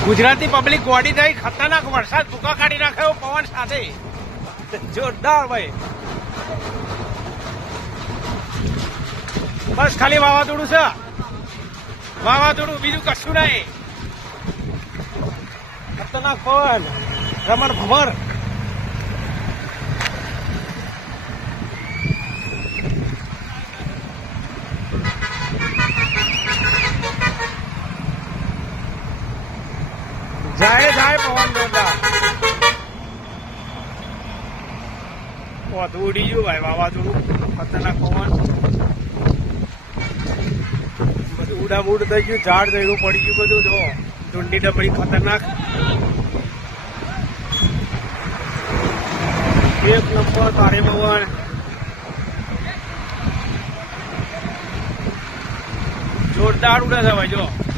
Gujarati public ગોડી થઈ ખતરનાક વરસાદ ભૂકા કાઢી નાખ્યો પવન સાથે જોરદાર ભાઈ બસ ખાલી વાવાઝોડું છે વાવાઝોડું બીજું કશું નહીં ખતરનાક પવન રમણ ભમર જાય પવન જોરદાર વધુ ઉડી ગયું ભાઈ વાવાઝોડું ખતરનાક પવન બધું ઉડામુડ થઈ ગયું ઝાડ જઈડું પડી ગયું બધું જો ડુંડી ડબડી ખતરનાક એક નંબર તારે પવન જોરદાર ઉડે છે ભાઈ જો